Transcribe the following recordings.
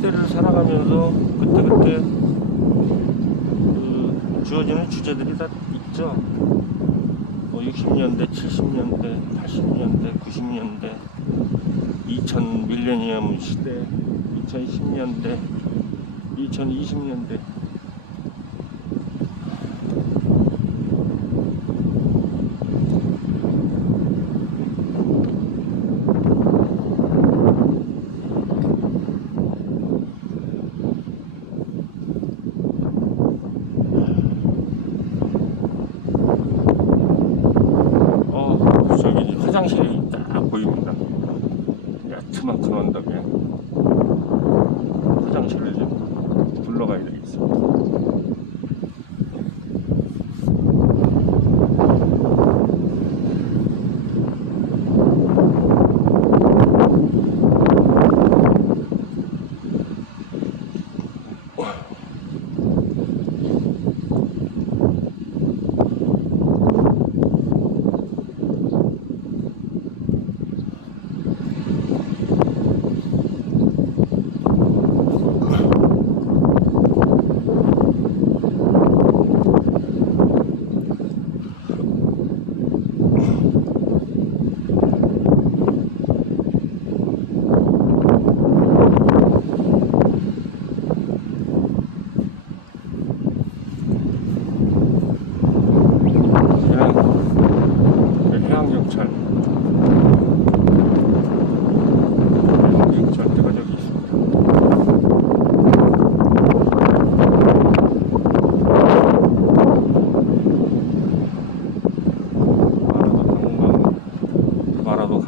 시대를 살아가면서 그때그때 주어지는 주제들이 다 있죠. 60년대, 70년대, 80년대, 90년대, 2000 밀레니엄 시대, 2010년대, 2020년대. 저기 화장실이 딱 보입니다. 야트만큼 언덕에 화장실을 좀 둘러가야 되겠습니다.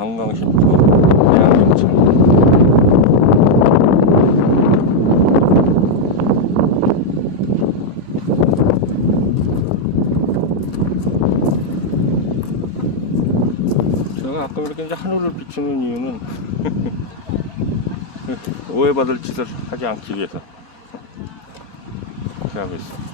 관광심터 해양경찰. 제가 아까 이렇게 이제 하늘을 비추는 이유는 오해받을 짓을 하지 않기 위해서 그렇게 하고 있어요.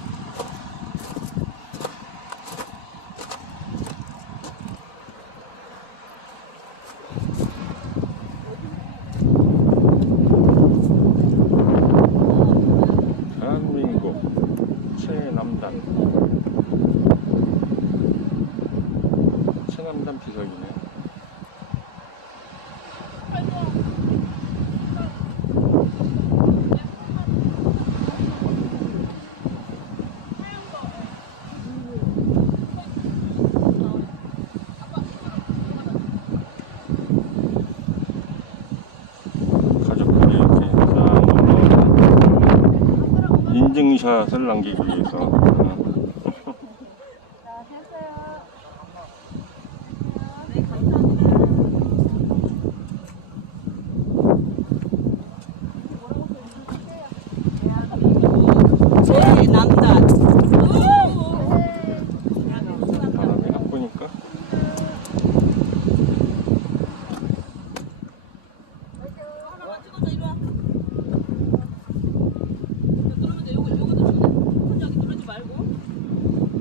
최남단 비석이네. 가족들이 이렇게 싹 인증샷을 남기기 위해서 바람이 나쁘니까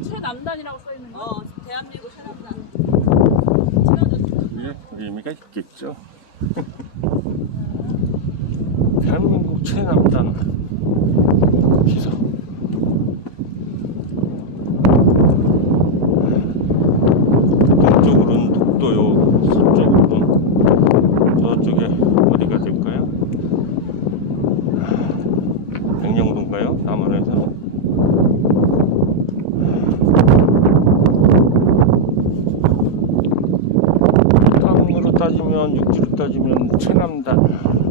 최남단이라고 써있는 거? 대한민국 최남단. 그게 의미가 있겠죠. 대한민국 최남단 비석. 동쪽으로는 독도요, 서쪽으로는 저쪽에 어디가 될까요? 백령도인가요? 남한에서. 땅으로 따지면, 육지로 따지면 최남단.